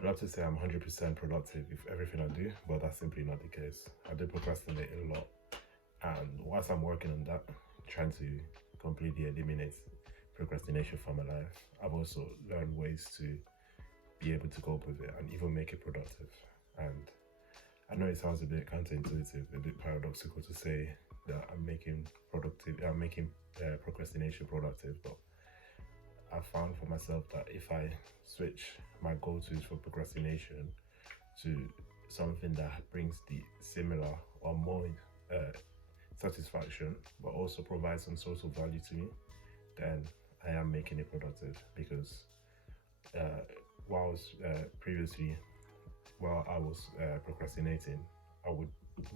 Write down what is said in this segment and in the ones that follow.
I'd love to say I'm 100% productive with everything I do, but that's simply not the case. I do procrastinate a lot, and whilst I'm working on that, trying to completely eliminate procrastination from my life, I've also learned ways to be able to cope with it and even make it productive. And I know it sounds a bit counterintuitive, a bit paradoxical to say that I'm making procrastination productive, but I found for myself that if I switch my go-tos for procrastination to something that brings the similar or more uh, satisfaction, but also provides some sort of value to me, then I am making it productive. Because uh, whilst previously, while I was procrastinating, I would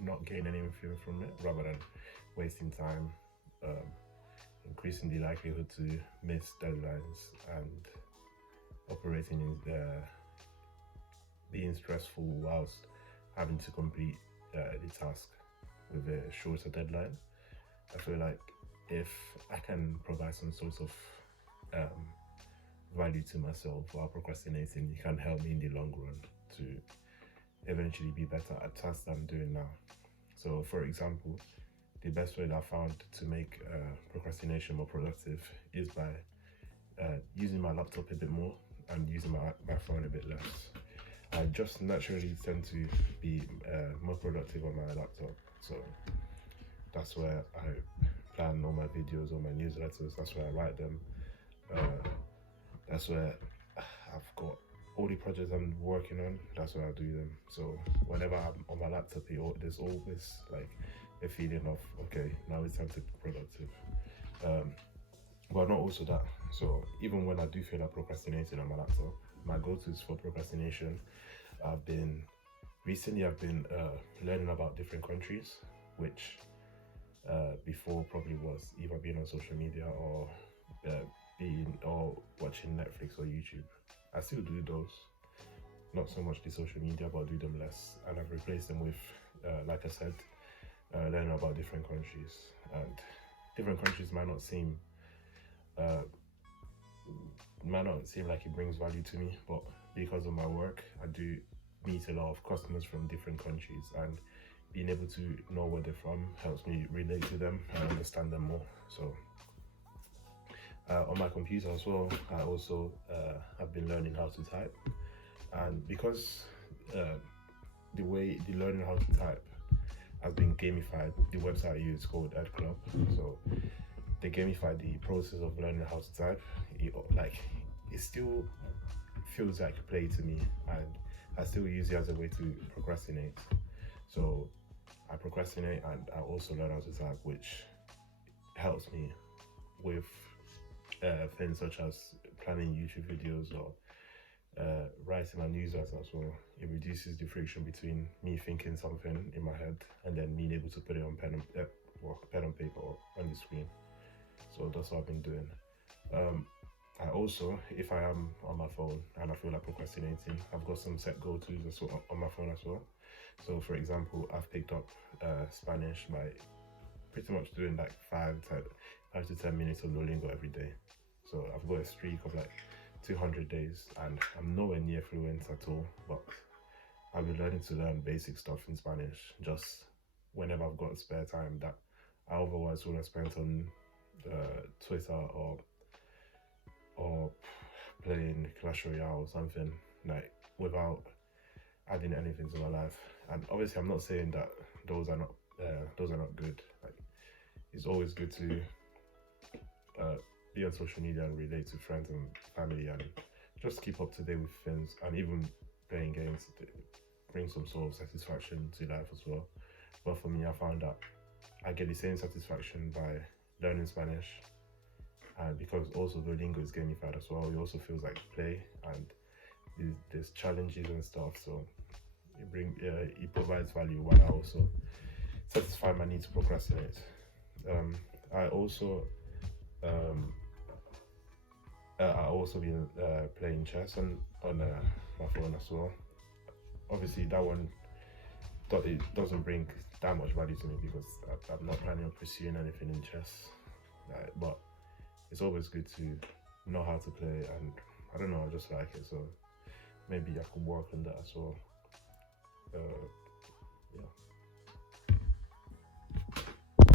not gain anything from it, rather than wasting time, um, increasing the likelihood to miss deadlines, and operating in being stressful whilst having to complete the task with a shorter deadline. I feel like if I can provide some sort of um, value to myself while procrastinating, it can help me in the long run to eventually be better at tasks I'm doing now. So, for example, the best way that I found to make procrastination more productive is by using my laptop a bit more and using my phone a bit less. I just naturally tend to be more productive on my laptop. So that's where I plan all my videos, all my newsletters, that's where I write them. Uh, that's where I've got all the projects I'm working on, that's where I do them. So whenever I'm on my laptop, there's always like a feeling of, okay, now it's time to be productive. Um, but not also that. So even when I do feel like procrastinating on my laptop, my go-tos for procrastination, I've been I've been learning about different countries, which before probably was either being on social media or being or watching Netflix or YouTube. I still do those, not so much the social media, but I do them less, and I've replaced them with, like I said, learning about different countries. And different countries uh, might not seem like it brings value to me, but because of my work, I do meet a lot of customers from different countries, and being able to know where they're from helps me relate to them and understand them more. So on my computer as well, I also have been learning how to type, and because the way the learning how to type has been gamified, the website I use is called Ed Club. So they gamify the process of learning how to type. It still feels like play to me, and I still use it as a way to procrastinate. So I procrastinate and I also learn how to type, which helps me with things such as planning YouTube videos or writing my newsletter as well. It reduces the friction between me thinking something in my head and then being able to put it on pen and paper or on the screen. So that's what I've been doing. I also, if I am on my phone and I feel like procrastinating, I've got some set go-tos as well on my phone as well. So for example, I've picked up Spanish by pretty much doing like 5 to 10 minutes of Duolingo every day. So I've got a streak of like 200 days, and I'm nowhere near fluent at all, but I've been learning to learn basic stuff in Spanish just whenever I've got spare time that I otherwise would have spent on Twitter or playing Clash Royale or something, like without adding anything to my life. And obviously I'm not saying that those are not good. Like, it's always good to be on social media and relate to friends and family and just keep up to date with things, and even playing games to bring some sort of satisfaction to life as well. But for me, I found that I get the same satisfaction by learning Spanish, and because also Duolingo is gamified as well, it also feels like play, and there's challenges and stuff, so it provides value while I also satisfy my need to procrastinate. I also been playing chess on my phone as well. Obviously, that one it doesn't bring that much value to me because I'm not planning on pursuing anything in chess. But it's always good to know how to play, and I don't know, I just like it. So maybe I could work on that as well.